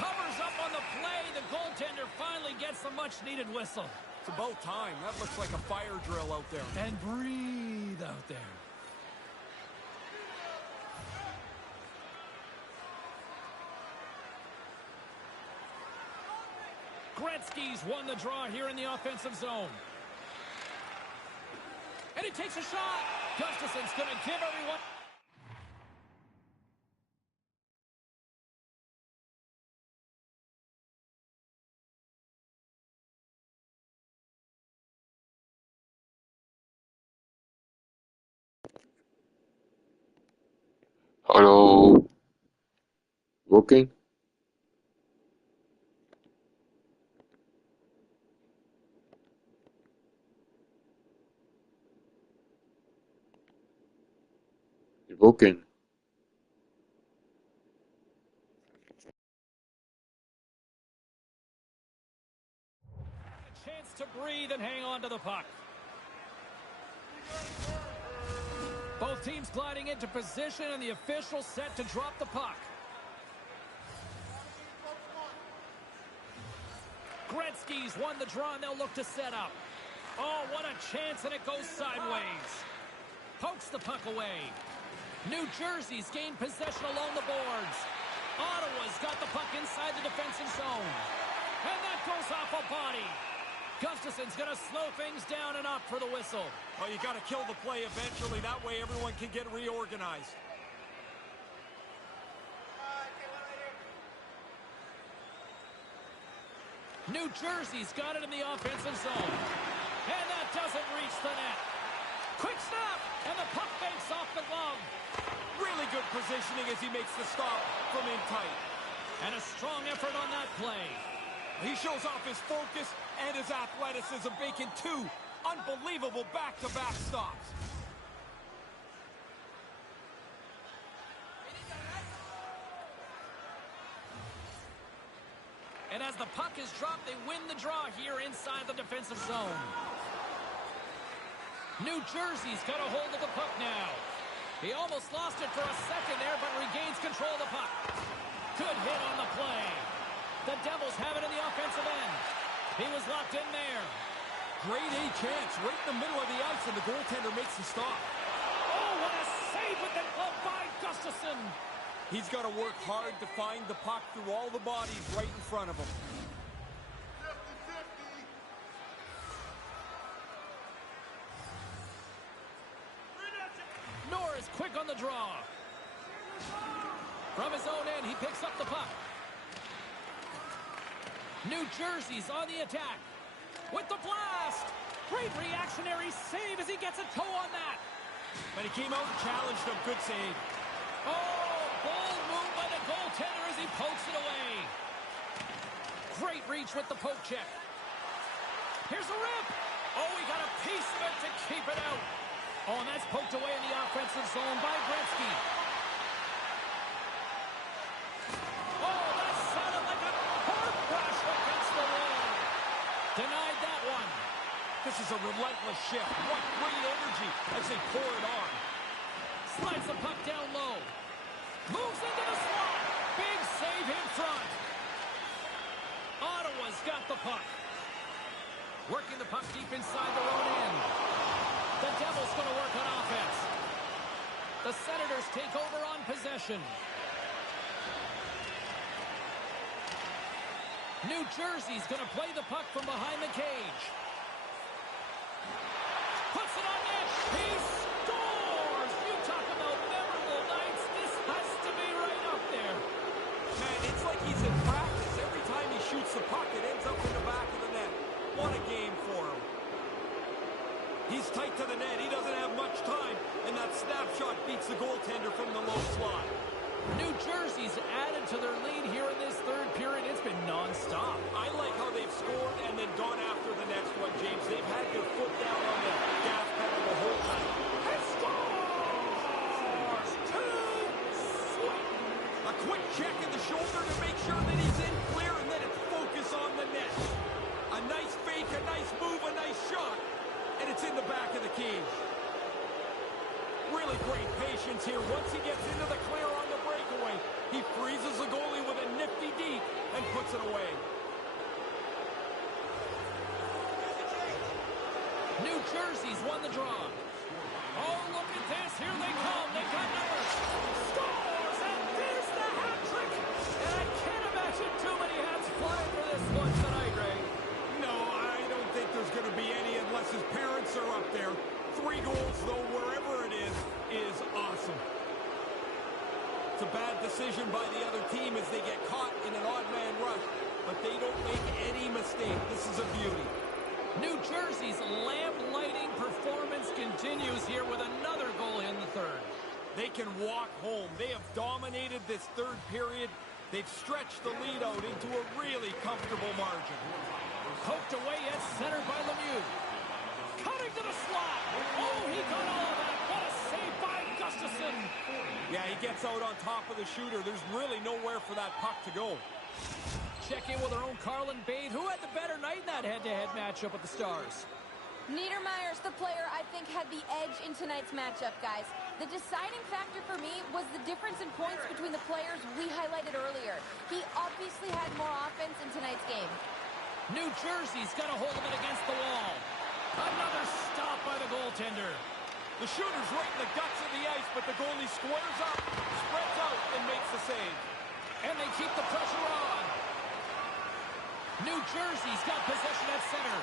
Covers up on the play. The goaltender finally gets the much-needed whistle. It's about time. That looks like a fire drill out there. And breathe out there. Gretzky's won the draw here in the offensive zone. And he takes a shot. Gustafson's going to give everyone... Hello. Working? Working. A chance to breathe and hang on to the puck. Both teams gliding into position, and the official set to drop the puck. Gretzky's won the draw, and they'll look to set up. Oh, what a chance, and it goes sideways. Pokes the puck away. New Jersey's gained possession along the boards. Ottawa's got the puck inside the defensive zone. And that goes off a body. Gustafson's going to slow things down and up for the whistle. Oh, you got to kill the play eventually. That way everyone can get reorganized. New Jersey's got it in the offensive zone. And that doesn't reach the net. Quick snap, and the puck banks off the glove. Really good positioning as he makes the stop from in tight. And a strong effort on that play. He shows off his focus and his athleticism, making 2 unbelievable back-to-back stops. And as the puck is dropped, they win the draw here inside the defensive zone. New Jersey's got a hold of the puck now. He almost lost it for a second there, but regains control of the puck. Good hit on the play. The Devils have it in the offensive end. He was locked in there. Great A chance right in the middle of the ice, and the goaltender makes the stop. Oh, what a save with the glove by Gustafsson. He's got to work hard to find the puck through all the bodies right in front of him. quick on the draw. From his own end, he picks up the puck. New Jersey's on the attack. With the blast. Great reactionary save as he gets a toe on that. But he came out and challenged him. Good save. Oh, bold move by the goaltender as he pokes it away. Great reach with the poke check. Here's a rip. Oh, he got a piece of it to keep it out. Oh, and that's poked away in the offensive zone by Gretzky. Oh, that sounded like a hard crash against the wall. Denied that one. This is a relentless shift. What great energy as they pour it on. Slides the puck down low. Moves into the slot. Big save in front. Ottawa's got the puck. Working the puck deep inside their own end. The Devils going to work on offense. The Senators take over on possession. New Jersey's going to play the puck from behind the cage. Puts it on net. He scores! You talk about memorable nights. This has to be right up there. Man, it's like he's in practice. Every time he shoots the puck, it ends up in the back of the net. What a game for him. He's tight to the net. He doesn't have much time, and that snapshot beats the goaltender from the low slot. New Jersey's added to their lead here in this third period. It's been nonstop. I like how they've scored and then gone after the next one, James. They've had their foot down on the gas pedal the whole time. And scores! Too sweet! A quick check in the shoulder to make sure that he's in clear, and then it's focus on the net. A nice fake, a nice move, a nice shot, and it's in the back of the cage. Really great patience here. Once he gets into the clear on the breakaway, he freezes the goalie with a nifty deep and puts it away. New Jersey's won the draw. Oh, look at this. Here they come. They got numbers. Scores, and there's the hat trick. And I can't imagine too many hats flying for this one tonight, Ray. No, I don't think there's going to be any unless his parents are up there. 3 goals, though, wherever it is awesome. It's a bad decision by the other team as they get caught in an odd man rush, but they don't make any mistake. This is a beauty. New Jersey's lamp-lighting performance continues here with another goal in the third. They can walk home. They have dominated this third period. They've stretched the lead out into a really comfortable margin. Poked away at center by Lemieux. Cutting to the slot. Oh, he got all of that. What a save by Gustafsson. Yeah, he gets out on top of the shooter. There's really nowhere for that puck to go. Check in with our own Carlin Bade, who had the better night in that head-to-head matchup with the Stars. Niedermayer's the player I think had the edge in tonight's matchup, guys. The deciding factor for me was the difference in points between the players we highlighted earlier. He obviously had more offense in tonight's game. New Jersey's got a hold of it against the wall. Another stop by the goaltender. The shooter's right in the guts of the ice, but the goalie squares up, spreads out, and makes the save. And they keep the pressure on. New Jersey's got possession at center.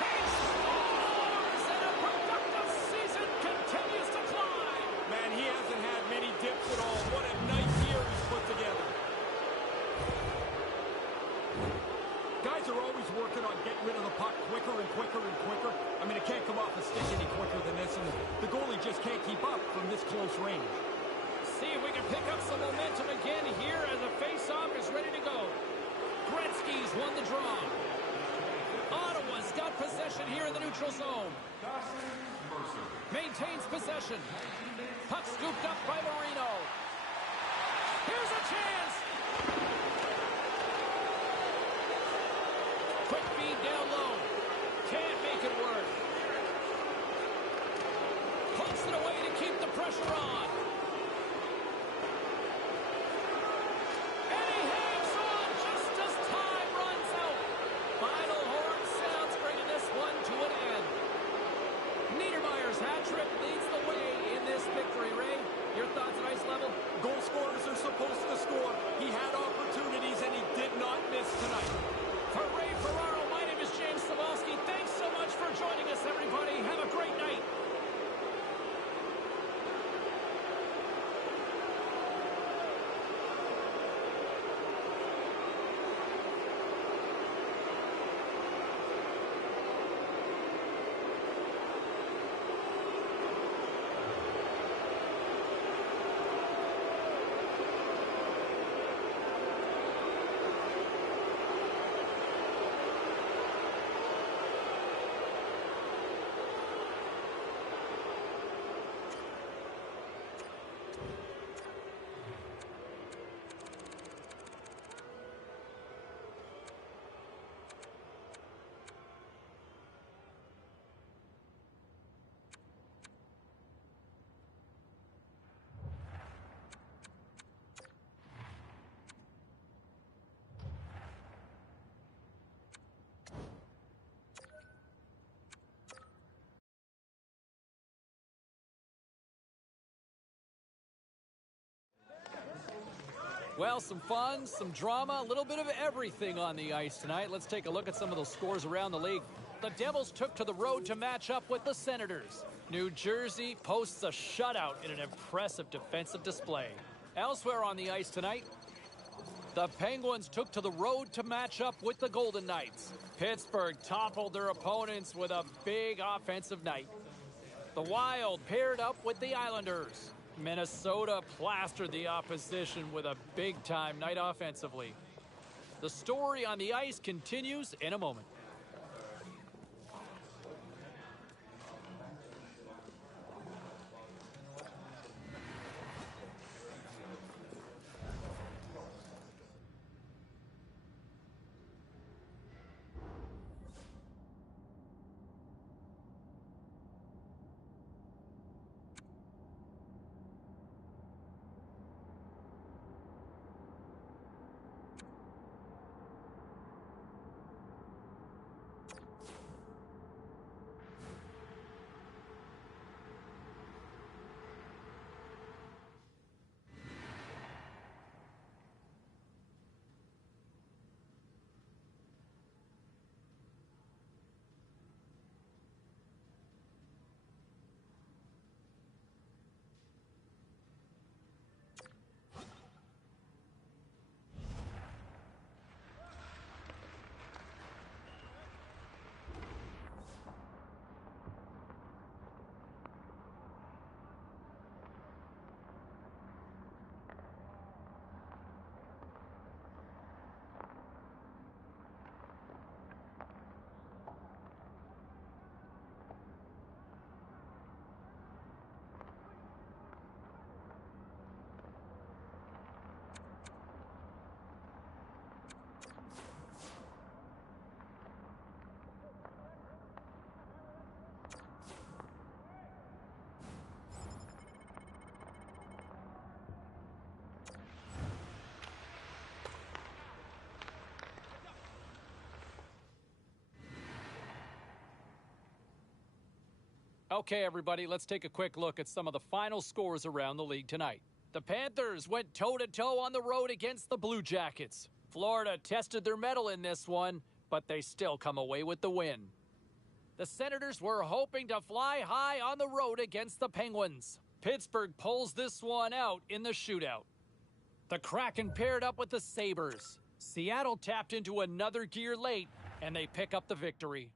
He scores, and a productive season continues to climb. Man, he hasn't had many dips at all. What a nice year he's put together. Guys are always working on getting rid of the puck quicker and quicker and quicker. I mean, it can't come off a stick any quicker than this, and the goalie just can't keep up from this close range. See if we can pick up some momentum again here as a face-off is ready to go. Gretzky's won the draw. Ottawa's got possession here in the neutral zone. Maintains possession. Puck scooped up by Marino. Here's a chance. Quick feed down low. Can't make it work. Pokes it away to keep the pressure on. And he hangs on just as time runs out. Final horn sounds, bringing this one to an end. Niedermayer's hat trick leads the way in this victory, Ray. Your thoughts at ice level? Goal scorers are supposed to score. He had opportunities, and he did not miss tonight. For Ray Ferraro, my name is James Cybulski. Thanks so much for joining us Well, some fun, some drama, a little bit of everything on the ice tonight. Let's take a look at some of those scores around the league. The Devils took to the road to match up with the Senators. New Jersey posts a shutout in an impressive defensive display. Elsewhere on the ice tonight, the Penguins took to the road to match up with the Golden Knights. Pittsburgh toppled their opponents with a big offensive night. The Wild paired up with the Islanders. Minnesota plastered the opposition with a big-time night offensively. The story on the ice continues in a moment. Okay, everybody, let's take a quick look at some of the final scores around the league tonight. The Panthers went toe-to-toe on the road against the Blue Jackets. Florida tested their mettle in this one, but they still come away with the win. The Senators were hoping to fly high on the road against the Penguins. Pittsburgh pulls this one out in the shootout. The Kraken paired up with the Sabres. Seattle tapped into another gear late, and they pick up the victory.